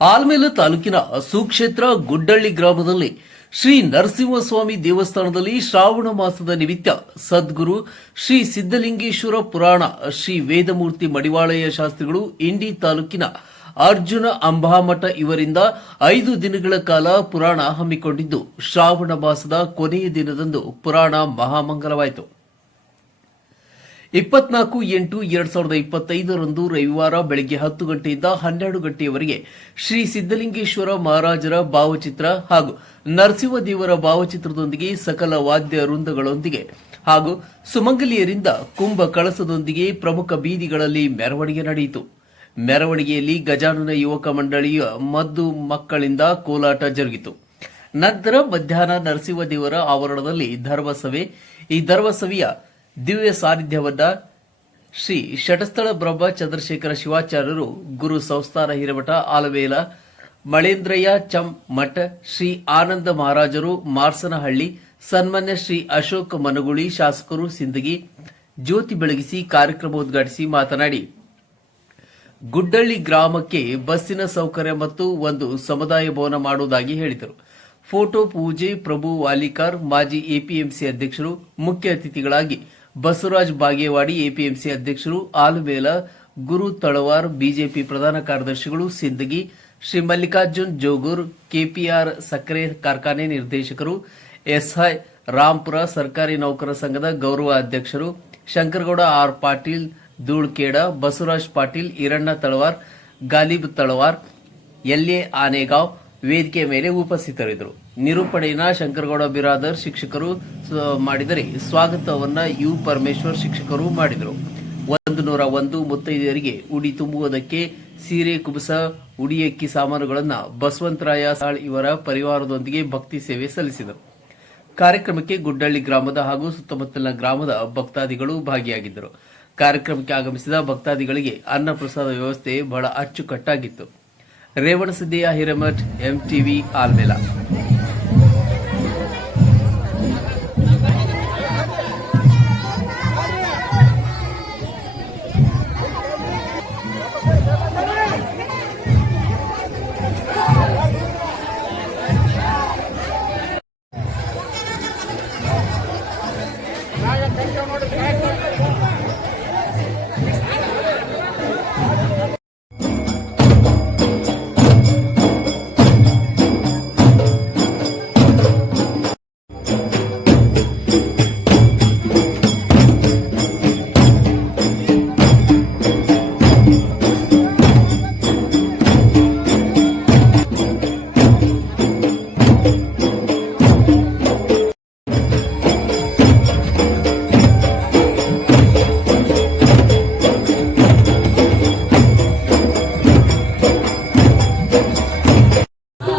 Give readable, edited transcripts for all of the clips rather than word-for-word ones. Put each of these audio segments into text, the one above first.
ಆಲ್ಮೇಲ ತಾಲೂಕಿನ ಸುಕ್ಷೇತ್ರ ಗುಡ್ಡಳ್ಳಿ ಗ್ರಾಮದಲ್ಲಿ ಶ್ರೀ ನರಸಿಂಹಸ್ವಾಮಿ ದೇವಸ್ಥಾನದಲ್ಲಿ ಶ್ರಾವಣ ಮಾಸದ ನಿಮಿತ್ತ ಸದ್ಗುರು ಶ್ರೀ ಸಿದ್ದಲಿಂಗೇಶ್ವರ ಪುರಾಣ ಶ್ರೀ ವೇದಮೂರ್ತಿ ಮಡಿವಾಳಯ್ಯ ಶಾಸ್ತ್ರಿಗಳು ಇಂಡಿ ತಾಲೂಕಿನ ಅರ್ಜುನ ಅಂಬಾಮಠ ಇವರಿಂದ 5 ದಿನಗಳ ಕಾಲ ಪುರಾಣ ಹಮ್ಮಿಕೊಂಡಿದ್ದು ಶ್ರಾವಣ ಮಾಸದ ಕೊನೆಯ ದಿನದಂದು ಪುರಾಣ ಮಹಾಮಂಗಲವಾಯಿತು. 24/8/2025 ರಂದು ರವಿವಾರ ಬೆಳಗ್ಗೆ 10 ಗಂಟೆಯಿಂದ 12 ಗಂಟೆಯವರೆಗೆ ಶ್ರೀ ಸಿದ್ದಲಿಂಗೇಶ್ವರ ಮಹಾರಾಜರ ಭಾವಚಿತ್ರ ಹಾಗೂ ನರಸಿಂಹದೇವರ ಭಾವಚಿತ್ರದೊಂದಿಗೆ ಸಕಲ ವಾದ್ಯ ವೃಂದಗಳೊಂದಿಗೆ ಹಾಗೂ ಸುಮಂಗಲಿಯರಿಂದ ಕುಂಭ ಕಳಸದೊಂದಿಗೆ ಪ್ರಮುಖ ಬೀದಿಗಳಲ್ಲಿ ಮೆರವಣಿಗೆ ನಡೆಯಿತು. ಮೆರವಣಿಗೆಯಲ್ಲಿ ಗಜಾನನ ಯುವಕ ಮಂಡಳಿಯ ಮದ್ದು ಮಕ್ಕಳಿಂದ ಕೋಲಾಟ ಜರುಗಿತು. ನಂತರ ಮಧ್ಯಾಹ್ನ ನರಸಿಂಹದೇವರ ಆವರಣದಲ್ಲಿ ಧರ್ಮಸಭೆ. ಈ ಧರ್ಮಸಭೆಯ ದಿವ್ಯ ಸಾನ್ನಿಧ್ಯವನ್ನ ಶ್ರೀ ಷಟಸ್ಥಳ ಬ್ರಹ್ಮ ಚಂದ್ರಶೇಖರ ಶಿವಾಚಾರ್ಯರು, ಗುರು ಸಂಸ್ಥಾನ ಹಿರೇಮಠ ಆಲವೇಲ ಮಳೇಂದ್ರಯ್ಯ ಚಂ ಮಠ, ಶ್ರೀ ಆನಂದ ಮಹಾರಾಜರು ಮಾರ್ಸನಹಳ್ಳಿ, ಸನ್ಮಾನ್ಯ ಶ್ರೀ ಅಶೋಕ್ ಮನಗುಳಿ ಶಾಸಕರು ಸಿಂದಗಿ ಜ್ಯೋತಿ ಬೆಳಗಿಸಿ ಕಾರ್ಯಕ್ರಮ ಉದ್ಘಾಟಿಸಿ ಮಾತನಾಡಿ, ಗುಡ್ಡಳ್ಳಿ ಗ್ರಾಮಕ್ಕೆ ಬಸ್ಸಿನ ಸೌಕರ್ಯ ಮತ್ತು ಒಂದು ಸಮುದಾಯ ಭವನ ಮಾಡುವುದಾಗಿ ಹೇಳಿದರು. ಫೋಟೋ ಪೂಜೆ ಪ್ರಭು ವಾಲಿಕಾರ್, ಮಾಜಿ ಎಪಿಎಂಸಿ ಅಧ್ಯಕ್ಷರು, ಮುಖ್ಯ ಅತಿಥಿಗಳಾಗಿ ಬಸವರಾಜ್ ಬಾಗೇವಾಡಿ ಎಪಿಎಂಸಿ ಅಧ್ಯಕ್ಷರು, ಆಲುಮೇಲ ಗುರು ತಳವಾರ್ ಬಿಜೆಪಿ ಪ್ರಧಾನ ಕಾರ್ಯದರ್ಶಿಗಳು ಸಿಂದಗಿ, ಶ್ರೀ ಮಲ್ಲಿಕಾರ್ಜುನ್ ಜೋಗೂರ್ ಕೆಪಿಆರ್ ಸಕ್ಕರೆ ಕಾರ್ಖಾನೆ ನಿರ್ದೇಶಕರು, ಎಸ್ಐ ರಾಂಪುರ ಸರ್ಕಾರಿ ನೌಕರ ಸಂಘದ ಗೌರವ ಅಧ್ಯಕ್ಷರು, ಶಂಕರಗೌಡ ಆರ್ ಪಾಟೀಲ್ ಧೂಳ್ಕೇಡ, ಬಸವರಾಜ್ ಪಾಟೀಲ್, ಈರಣ್ಣ ತಳವಾರ್, ಗಾಲಿಬ್ ತಳವಾರ್, ಎಲ್ಎ ಆನೆಗಾಂವ್ ವೇದಿಕೆ ಮೇಲೆ ಉಪಸ್ಥಿತರಿದ್ದರು. ನಿರೂಪಣೆಯನ್ನು ಶಂಕರಗೌಡ ಬಿರಾದರ್ ಶಿಕ್ಷಕರು ಮಾಡಿದರೆ ಸ್ವಾಗತವನ್ನ ಯು ಪರಮೇಶ್ವರ್ ಶಿಕ್ಷಕರು ಮಾಡಿದರು. 101 ಮುತ್ತೈದೆಯರಿಗೆ ಉಡಿ ತುಂಬುವುದಕ್ಕೆ ಸೀರೆ, ಕುಬಸ, ಉಡಿಯಕ್ಕಿ ಸಾಮಾನುಗಳನ್ನು ಬಸವಂತರಾಯ ಸಾಳ್ ಇವರ ಪರಿವಾರದೊಂದಿಗೆ ಭಕ್ತಿ ಸೇವೆ ಸಲ್ಲಿಸಿದರು. ಕಾರ್ಯಕ್ರಮಕ್ಕೆ ಗುಡ್ಡಳ್ಳಿ ಗ್ರಾಮದ ಹಾಗೂ ಸುತ್ತಮುತ್ತಲಿನ ಗ್ರಾಮದ ಭಕ್ತಾದಿಗಳು ಭಾಗಿಯಾಗಿದ್ದರು. ಕಾರ್ಯಕ್ರಮಕ್ಕೆ ಆಗಮಿಸಿದ ಭಕ್ತಾದಿಗಳಿಗೆ ಅನ್ನ ಪ್ರಸಾದ ವ್ಯವಸ್ಥೆ ಬಹಳ ಅಚ್ಚುಕಟ್ಟಾಗಿತ್ತು. ರೇವಣಸಿದ್ದಯ್ಯ ಹಿರೇಮಠ್, ಎಂಟಿವಿ ಆಲ್ಮೇಲ.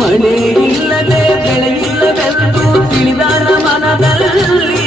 ಮಳೆ ಇಲ್ಲದೆ ಬೆಳೆ ಇಲ್ಲವೆಂದು ತಿಳಿದಾರ ಮನದಲ್ಲಿ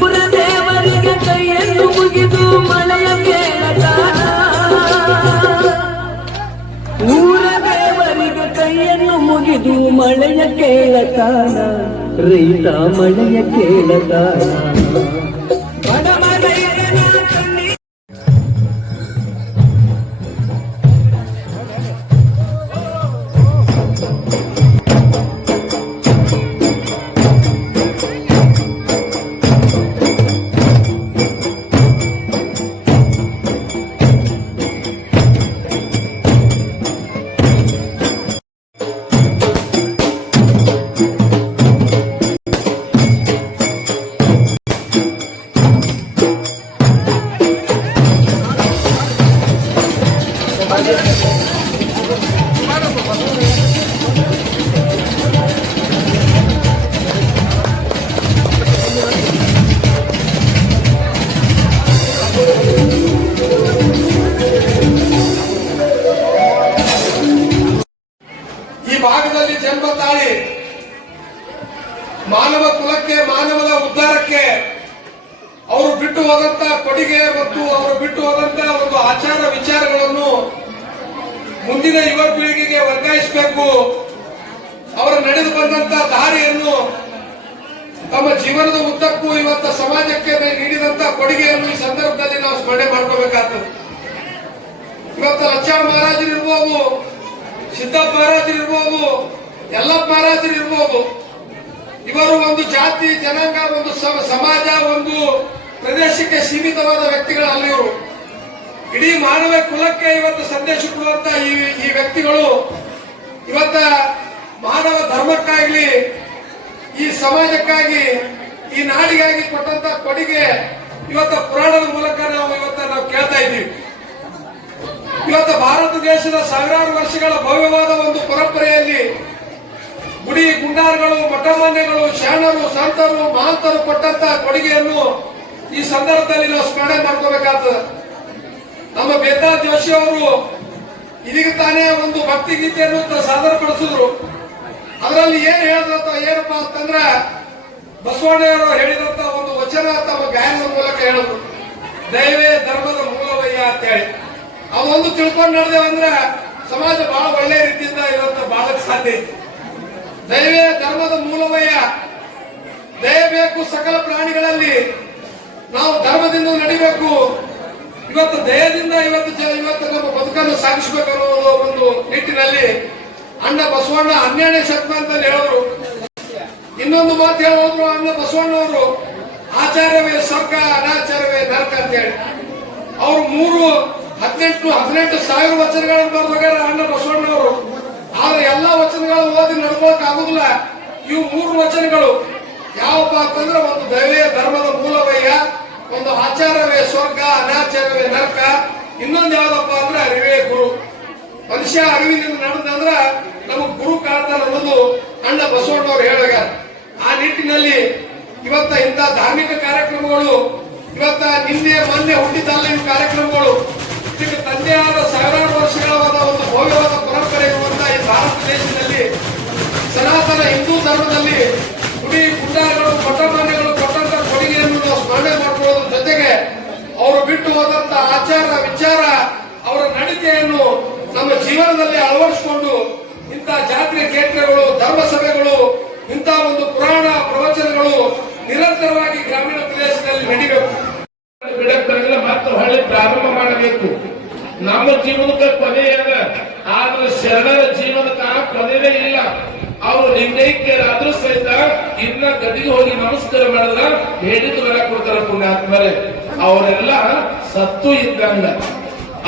ಪುರದೇವರಿಗೆ ಕೈಯನ್ನು ಮುಗಿದು ಮಳೆಯ ಕೇಳತಾನ. ಊರ ದೇವರಿಗೆ ಕೈಯನ್ನು ಮುಗಿದು ಮಳೆಯ ಕೇಳತಾನ. ರೈತ ಮಳೆಯ ಕೇಳತಾನ. ಈ ಭಾಗದಲ್ಲಿ ಜನ್ಮ ತಾಳಿ ಮಾನವ ಕುಲಕ್ಕೆ, ಮಾನವನ ಉದ್ಧಾರಕ್ಕೆ ಅವರು ಬಿಟ್ಟು ಹೋದಂತ ಕೊಡುಗೆ ಮತ್ತು ಅವರು ಬಿಟ್ಟು ಹೋದಂತ ಒಂದು ಆಚಾರ ವಿಚಾರಗಳನ್ನು ಮುಂದಿನ ಯುವ ಪೀಳಿಗೆಗೆ ವರ್ಗಾಯಿಸಬೇಕು. ಅವರು ನಡೆದು ಬಂದಂತ ದಾರಿಯನ್ನು ತಮ್ಮ ಜೀವನದ ಉದ್ದಕ್ಕೂ ಇವತ್ತ ಸಮಾಜಕ್ಕೆ ನೀಡಿದಂತ ಕೊಡುಗೆಯನ್ನು ಈ ಸಂದರ್ಭದಲ್ಲಿ ನಾವು ಸ್ಮರಣೆ ಮಾಡ್ಕೋಬೇಕಾಗ್ತದೆ. ಇವತ್ತು ಲಚ್ಚಾಳ ಮಹಾರಾಜರಿರ್ಬೋದು, ಸಿದ್ದಪ್ಪ ಮಹಾರಾಜರು ಇರ್ಬೋದು, ಯಲ್ಲಪ್ಪ ಮಹಾರಾಜರು ಇರ್ಬೋದು. ಇವರು ಒಂದು ಜಾತಿ, ಜನಾಂಗ, ಒಂದು ಸಮಾಜ, ಒಂದು ಪ್ರದೇಶಕ್ಕೆ ಸೀಮಿತವಾದ ವ್ಯಕ್ತಿಗಳಲ್ಲ ಇವರು. ಇಡೀ ಮಾನವ ಕುಲಕ್ಕೆ ಇವತ್ತು ಸಂದೇಶ ಕೊಡುವಂತ ಈ ವ್ಯಕ್ತಿಗಳು ಇವತ್ತ ಮಾನವ ಧರ್ಮಕ್ಕಾಗ್ಲಿ, ಈ ಸಮಾಜಕ್ಕಾಗಿ, ಈ ನಾಡಿಗಾಗಿ ಕೊಟ್ಟಂತ ಕೊಡುಗೆ ಇವತ್ತ ಪುರಾಣದ ಮೂಲಕ ನಾವು ಕೇಳ್ತಾ ಇದ್ದೀವಿ. ಇವತ್ತು ಭಾರತ ದೇಶದ ಸಾವಿರಾರು ವರ್ಷಗಳ ಭವ್ಯವಾದ ಒಂದು ಪರಂಪರೆಯಲ್ಲಿ ಗುಡಿ ಗುಂಡಾರಗಳು, ಮಠಮಾನ್ಯಗಳು, ಶರಣರು, ಸಂತರು, ಮಹಂತರು ಕೊಟ್ಟಂತ ಕೊಡುಗೆಯನ್ನು ಈ ಸಂದರ್ಭದಲ್ಲಿ ನಾವು ಸ್ಮರಣೆ ಮಾಡ್ಕೋಬೇಕಾಗ್ತದೆ. ನಮ್ಮ ಬೇತಾಳ್ ಜೋಶಿ ಅವರು ಇದೀಗ ತಾನೇ ಒಂದು ಭಕ್ತಿ ಗೀತೆಯನ್ನು ಸಾದರಪಡಿಸಿದ್ರು. ಅದರಲ್ಲಿ ಏನ್ ಹೇಳಿದಂತ ಏನಪ್ಪಾ ಅಂತಂದ್ರ ಬಸವಣ್ಣವರು ಹೇಳಿದಂತ ಒಂದು ವಚನ ತಮ್ಮ ಗಾಯನದ ಮೂಲಕ ಹೇಳಿದ್ರು, ದೈವೇ ಧರ್ಮದ ಮೂಲವಯ್ಯ ಅಂತ ಹೇಳಿ. ಅವೊಂದು ತಿಳ್ಕೊಂಡು ನಡೆದೇವಂದ್ರೆ ಸಮಾಜ ಬಹಳ ಒಳ್ಳೆ ರೀತಿಯಿಂದ ಇವತ್ತು ಬಾಳಕ್ ಸಾಧ್ಯ ಐತಿ. ದೈವೇ ಧರ್ಮದ ಮೂಲವಯ್ಯ, ದಯ ಬೇಕು ಸಕಲ ಪ್ರಾಣಿಗಳಲ್ಲಿ, ನಾವು ಧರ್ಮದಿಂದ ನಡಿಬೇಕು. ಇವತ್ತು ದಯದಿಂದ ಇವತ್ತು ನಮ್ಮ ಬದುಕನ್ನು ಸಾಗಿಸಬೇಕನ್ನೋ ಒಂದು ನಿಟ್ಟಿನಲ್ಲಿ ಅಣ್ಣ ಬಸವಣ್ಣ 12ನೇ ಶತಮಾನದಲ್ಲಿ ಹೇಳಿದ್ರು. ಇನ್ನೊಂದು ಮಾತು ಹೇಳೋದ್ರು ಅಣ್ಣ ಬಸವಣ್ಣವರು, ಆಚಾರ್ಯವೇ ಸ್ವರ್ಗ, ಅನಾಚಾರವೇ ನರಕ ಅಂತ ಹೇಳಿ. ಅವರು 18,000 ವಚನಗಳನ್ನು ಬರೆದಾಗ ಅಣ್ಣ ಬಸವಣ್ಣವರು. ಆದ್ರೆ ಎಲ್ಲಾ ವಚನಗಳು ಓದಿ ನಡ್ಕೊಳಕ್ ಆಗುದಿಲ್ಲ. ಇವು 3 ವಚನಗಳು ಯಾವಪ್ಪ ಅಂತಂದ್ರೆ, ಒಂದು ದೈವೇ ಧರ್ಮದ ಮೂಲವಯ್ಯ, ಒಂದು ಆಚಾರವೇ ಸ್ವರ್ಗ, ಅನಾಚಾರವೇ ನರಕ, ಇನ್ನೊಂದು ಯಾವ್ದಪ್ಪ ಅಂದ್ರೆ ಅರಿವೇ ಗುರು. ಮನುಷ್ಯ ಅರಿವಿನಿಂದ ನಡೆದಂದ್ರ ನಮಗ್ ಗುರು ಕಾಣ್ತಾನೆ ಅನ್ನೋದು ಅಣ್ಣ ಬಸವಣ್ಣವ್ರು ಹೇಳಿದಾಗ. ಆ ನಿಟ್ಟಿನಲ್ಲಿ ಇವತ್ತ ಇಂಥ ಧಾರ್ಮಿಕ ಕಾರ್ಯಕ್ರಮಗಳು, ಇವತ್ತ ನಿನ್ನೆ ಮೊನ್ನೆ ಹುಟ್ಟಿದ್ದಲ್ಲ ಇವು ಕಾರ್ಯಕ್ರಮಗಳು, ಇದಕ್ಕೆ ತಂದೆ ಆದ ಸಾವಿರಾರು ವರ್ಷಗಳಾದ ಒಂದು ಭವ್ಯವಾದ ಪರಂಪರೆ ಇರುವಂತಹ ಈ ಭಾರತ ದೇಶದಲ್ಲಿ ಸನಾತನ ಹಿಂದೂ ಧರ್ಮದಲ್ಲಿ ಗುಡಿ ಗುಂಡಾರಗಳು, ಮಠಮಾನ್ಯಗಳು ಕೊಟ್ಟಂತ ಕೊಡುಗೆಯನ್ನು ನಾವು ಸ್ಮರಣೆ ಮಾಡಿಕೊಳ್ಳೋದ್ರ ಜೊತೆಗೆ ಅವರು ಬಿಟ್ಟು ಹೋದಂತ ಆಚಾರ ವಿಚಾರ, ಅವರ ನಡತೆಯನ್ನು ನಮ್ಮ ಜೀವನದಲ್ಲಿ ಅಳವಡಿಸಿಕೊಂಡು ಇಂಥ ಜಾತ್ರೆ ಕೇಂದ್ರಗಳು, ಧರ್ಮ ಸಭೆಗಳು, ಇಂಥ ಒಂದು ಪುರಾಣ ಪ್ರವಚನಗಳು ನಿರಂತರವಾಗಿ ಗ್ರಾಮೀಣ ಪ್ರದೇಶದಲ್ಲಿ ನಡಿಬೇಕು. ಬಿಡಕ್ಕಾಗಿಲ್ಲ, ಮತ್ತೆ ಹೊಳ್ಳಿ ಪ್ರಾರಂಭ ಮಾಡಬೇಕು. ನಮ್ಮ ಜೀವನಕ್ಕೆ ಕೊನೆಯಾದ, ಆದ್ರೆ ಶರಣರ ಜೀವನಕ್ಕೆ ಆ ಕೊನೆಯೇ ಇಲ್ಲ. ಅವರು ಲಿಂಗೈಕ್ಯರಾದ್ರೂ ಸಹಿತ ಇನ್ನ ಗದಿಗೆ ಹೋಗಿ ನಮಸ್ಕಾರ ಮಾಡಿದ್ರ ಹೇಳಿದ್ದು ವರ ಕೊಡ್ತಾರ ಪುಣ್ಯಾತ್ಮರೇ. ಅವರೆಲ್ಲ ಸತ್ತು ಇದ್ದಂಗ,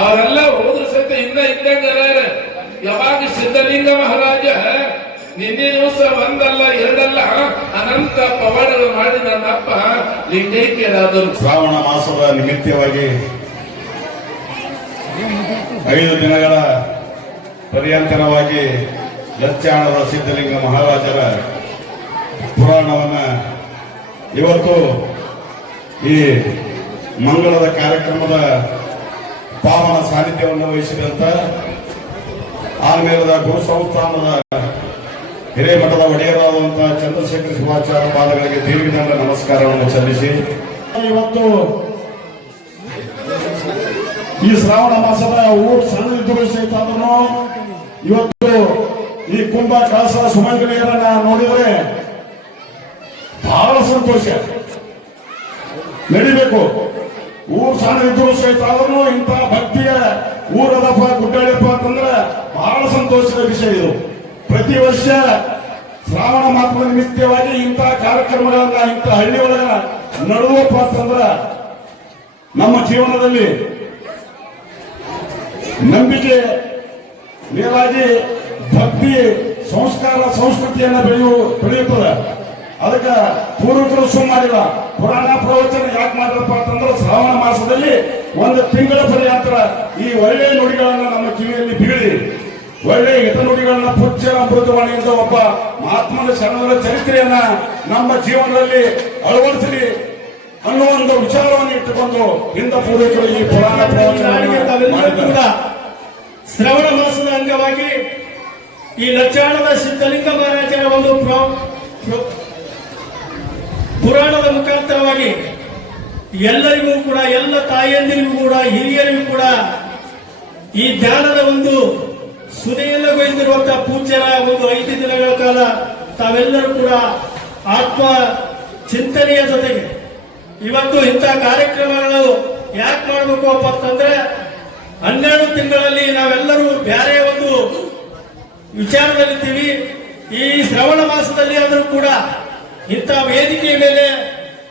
ಅವರೆಲ್ಲ ಹೋದ್ರು ಸಹಿತ ಇನ್ನ ಇದ್ದಂಗ. ಯಾವಾಗ ಸಿದ್ಧಲಿಂಗ ಮಹಾರಾಜ ನಿನ್ನೆ ದಿವಸ ಒಂದಲ್ಲ ಎರಡಲ್ಲ ಅನಂತ ಪವಾಡಗಳು ಮಾಡಿ ನನ್ನಪ್ಪ ಲಿಂಗೈಕ್ಯರಾದರು. ಶ್ರಾವಣ ಮಾಸದ ನಿಮಿತ್ತವಾಗಿ 5 ದಿನಗಳ ಪರ್ಯಂತರವಾಗಿ ಲಚ್ಚಾಣದ ಸಿದ್ಧಲಿಂಗ ಮಹಾರಾಜರ ಪುರಾಣವನ್ನ ಇವತ್ತು ಈ ಮಂಗಳದ ಕಾರ್ಯಕ್ರಮದ ಪಾವನ ಸಾನ್ನಿಧ್ಯವನ್ನು ವಹಿಸಿದಂತ ಆಮೇಲೆ ಗುರು ಸಂಸ್ಥಾನದ ಹಿರೇಮಠದ ಒಡೆಯರಾದಂತಹ ಚಂದ್ರಶೇಖರ ಶಿವಾಚಾರ್ಯ ಪಾದಗಳಿಗೆ ದೀರ್ಘದಂಡ ನಮಸ್ಕಾರವನ್ನು ಸಲ್ಲಿಸಿ, ಇವತ್ತು ಈ ಶ್ರಾವಣ ಮಾಸದ ಊರು ಸಣ್ಣದಿದ್ದರೂ ಸಹಿತ ಅದನ್ನು ಇವತ್ತು ಈ ಕುಂಭ ಕಳಸ ಸುಮಂಗಲಿಯರನ್ನ ನೋಡಿದರೆ ಬಹಳ ಸಂತೋಷ. ನಡಿಬೇಕು. ಊರು ಸಣ್ಣದಿದ್ದರೂ ಸಹಿತ ಅದನ್ನು ಇಂಥ ಭಕ್ತಿಯ ಊರದಪ್ಪ ಗುಡ್ಡಾಳಿಯಪ್ಪ ಅಂತಂದ್ರೆ ಬಹಳ ಸಂತೋಷದ ವಿಷಯ ಇದು. ಪ್ರತಿ ವರ್ಷ ಶ್ರಾವಣ ಮಾಸದ ನಿಮಿತ್ತವಾಗಿ ಇಂಥ ಕಾರ್ಯಕ್ರಮಗಳನ್ನ ಇಂಥ ಹಳ್ಳಿ ಒಳಗ ನಡೆದಪ್ಪ ಅಂತಂದ್ರ ನಮ್ಮ ಜೀವನದಲ್ಲಿ ನಂಬಿಕೆ ಮೇಲಾಗಿ ಭಕ್ತಿ, ಸಂಸ್ಕಾರ, ಸಂಸ್ಕೃತಿಯನ್ನ ಬೆಳೆಯುತ್ತದೆ. ಅದಕ್ಕೆ ಪೂರ್ವಕರು ಮಾಡಿಲ್ಲ. ಪುರಾಣ ಪ್ರವಚನ ಯಾಕೆ ಮಾಡಿರಪ್ಪ ಅಂತಂದ್ರೆ ಶ್ರಾವಣ ಮಾಸದಲ್ಲಿ 1 ತಿಂಗಳ ಪರ್ಯಂತರ ಈ ಒಳ್ಳೆಯ ನುಡಿಗಳನ್ನ ನಮ್ಮ ಕಿವಿಯಲ್ಲಿ ಬೀಳಿ, ಒಳ್ಳೆಯ ಹಿತನುಡಿಗಳನ್ನ ಪೂಜ್ಯ ಅಮೃತವಾಣಿಯಿಂದ ಒಬ್ಬ ಮಹಾತ್ಮನ ಶರಣರ ಚರಿತ್ರೆಯನ್ನ ನಮ್ಮ ಜೀವನದಲ್ಲಿ ಅಳವಡಿಸಲಿ ಅನ್ನೋ ಒಂದು ವಿಚಾರವನ್ನು ಇಟ್ಟುಕೊಂಡು ಹಿಂದ ಪೂರ್ವಕರು ಈ ಪುರಾಣ ಪ್ರವಚನ ಶ್ರವಣ ಮಾಸದ ಅಂಗವಾಗಿ ಈ ಲಚ್ಚಾಣದ ಸಿದ್ಧಲಿಂಗ ಮಹಾರಾಜರ ಒಂದು ಪುರಾಣದ ಮುಖಾಂತರವಾಗಿ ಎಲ್ಲರಿಗೂ ಕೂಡ, ಎಲ್ಲ ತಾಯಿಯಂದಿರಿಗೂ ಕೂಡ, ಹಿರಿಯರಿಗೂ ಕೂಡ ಈ ಧ್ಯಾನದ ಒಂದು ಸುದೆಯನ್ನು ಗೊಯ್ದಿರುವಂತಹ ಪೂಜ್ಯರ ಒಂದು 5 ದಿನಗಳ ಕಾಲ ತಾವೆಲ್ಲರೂ ಕೂಡ ಆತ್ಮ ಚಿಂತನೆಯ ಜೊತೆಗೆ ಇವತ್ತು ಇಂಥ ಕಾರ್ಯಕ್ರಮಗಳು ಯಾಕೆ ಮಾಡಬೇಕು ಅಂತಂದ್ರೆ 12 ತಿಂಗಳಲ್ಲಿ ನಾವೆಲ್ಲರೂ ಬೇರೆ ಒಂದು ವಿಚಾರದಲ್ಲಿದ್ದೀವಿ. ಈ ಶ್ರವಣ ಮಾಸದಲ್ಲಿ ಆದರೂ ಕೂಡ ಇಂಥ ವೇದಿಕೆಯ ಮೇಲೆ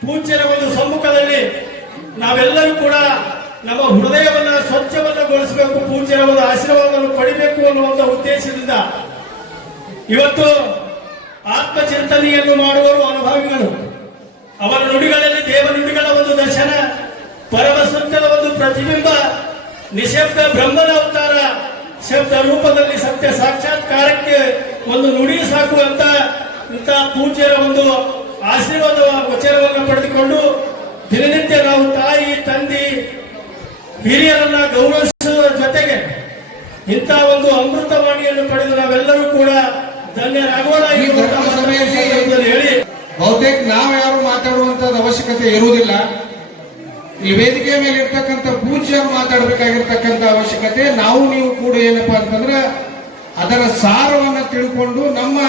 ಪೂಜ್ಯರ ಒಂದು ಸಮ್ಮುಖದಲ್ಲಿ ನಾವೆಲ್ಲರೂ ಕೂಡ ನಮ್ಮ ಹೃದಯವನ್ನ ಸ್ವಚ್ಛವನ್ನಗೊಳಿಸಬೇಕು, ಪೂಜ್ಯರ ಒಂದು ಆಶೀರ್ವಾದವನ್ನು ಪಡಿಬೇಕು ಅನ್ನುವಂಥ ಉದ್ದೇಶದಿಂದ ಇವತ್ತು ಆತ್ಮಚಿಂತನೆಯನ್ನು ಮಾಡುವವರು ಅನುಭವಿಗಳು. ಅವರ ನುಡಿಗಳಲ್ಲಿ ದೇವ ನುಡಿಗಳ ಒಂದು ದರ್ಶನ, ಪರಮ ಸತ್ಯದ ಒಂದು ಪ್ರತಿಬಿಂಬ, ನಿಶಬ್ದ ಬ್ರಹ್ಮನ ಅವತಾರ, ಶಬ್ದ ರೂಪದಲ್ಲಿ ಸತ್ಯ ಸಾಕ್ಷಾತ್ಕಾರಕ್ಕೆ ಒಂದು ನುಡಿ ಸಾಕುವಂತ ಇಂಥ ಪೂಜ್ಯರ ಒಂದು ಆಶೀರ್ವಾದ ವಚನವನ್ನು ಪಡೆದುಕೊಂಡು ದಿನನಿತ್ಯ ನಾವು ತಾಯಿ ತಂದೆ ಹಿರಿಯರನ್ನ ಗೌರವಿಸುವ ಜೊತೆಗೆ ಇಂಥ ಒಂದು ಅಮೃತವಾಣಿಯನ್ನು ಪಡೆದು ನಾವೆಲ್ಲರೂ ಕೂಡ ಧನ್ಯರಾಗೋಣ ಹೇಳಿ ಬಹುತೇಕ ನಾವು ಯಾರು ಮಾತಾಡುವಂತದ್ದು ಅವಶ್ಯಕತೆ ಇರುವುದಿಲ್ಲ. ಈ ವೇದಿಕೆಯ ಮೇಲೆ ಇರ್ತಕ್ಕಂಥ ಪೂಜ್ಯರು ಮಾತಾಡಬೇಕಾಗಿರ್ತಕ್ಕಂಥ ಅವಶ್ಯಕತೆ ನಾವು ನೀವು ಕೂಡ ಏನಪ್ಪಾ ಅಂತಂದ್ರೆ ಅದರ ಸಾರವನ್ನ ತಿಳ್ಕೊಂಡು ನಮ್ಮ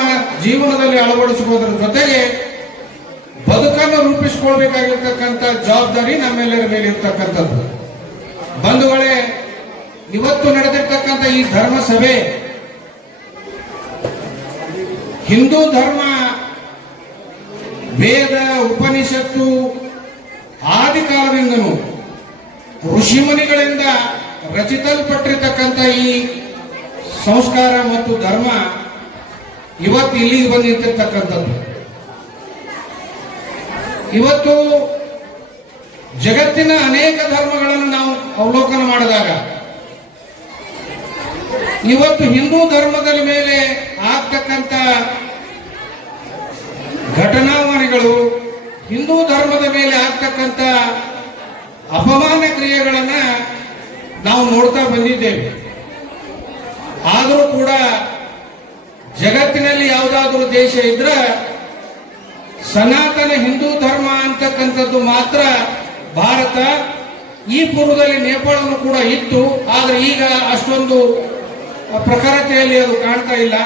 ಜೀವನದಲ್ಲಿ ಅಳವಡಿಸುವುದರ ಜೊತೆಗೆ ಬದುಕನ್ನು ರೂಪಿಸಿಕೊಳ್ಬೇಕಾಗಿರ್ತಕ್ಕಂಥ ಜವಾಬ್ದಾರಿ ನಮ್ಮೆಲ್ಲರ ಮೇಲೆ ಇರ್ತಕ್ಕಂಥದ್ದು. ಬಂಧುಗಳೇ, ಇವತ್ತು ನಡೆದಿರ್ತಕ್ಕಂಥ ಈ ಧರ್ಮ ಸಭೆ ಹಿಂದೂ ಧರ್ಮ ವೇದ ಉಪನಿಷತ್ತು ಆದಿಕಾಲದಿಂದಲೂ ಋಷಿಮುನಿಗಳಿಂದ ರಚಿಸಲ್ಪಟ್ಟಿರ್ತಕ್ಕಂಥ ಈ ಸಂಸ್ಕಾರ ಮತ್ತು ಧರ್ಮ ಇವತ್ತು ಇಲ್ಲಿಗೆ ಬಂದಿರ್ತಕ್ಕಂಥದ್ದು. ಇವತ್ತು ಜಗತ್ತಿನ ಅನೇಕ ಧರ್ಮಗಳನ್ನು ನಾವು ಅವಲೋಕನ ಮಾಡಿದಾಗ ಇವತ್ತು ಹಿಂದೂ ಧರ್ಮದ ಮೇಲೆ ಆಗ್ತಕ್ಕಂಥ ಘಟನಾವಣೆಗಳು, ಹಿಂದೂ ಧರ್ಮದ ಮೇಲೆ ಆಗ್ತಕ್ಕಂಥ ಅಪಮಾನ ಕ್ರಿಯೆಗಳನ್ನ ನಾವು ನೋಡ್ತಾ ಬಂದಿದ್ದೇವೆ. ಆದರೂ ಕೂಡ ಜಗತ್ತಿನಲ್ಲಿ ಯಾವುದಾದ್ರೂ ದೇಶ ಇದ್ರೆ ಸನಾತನ ಹಿಂದೂ ಧರ್ಮ ಅಂತಕ್ಕಂಥದ್ದು ಮಾತ್ರ ಭಾರತ. ಈ ಪೂರ್ವದಲ್ಲಿ ನೇಪಾಳನು ಕೂಡ ಇತ್ತು, ಆದರೆ ಈಗ ಅಷ್ಟೊಂದು ಪ್ರಖರತೆಯಲ್ಲಿ ಅದು ಕಾಣ್ತಾ ಇಲ್ಲ.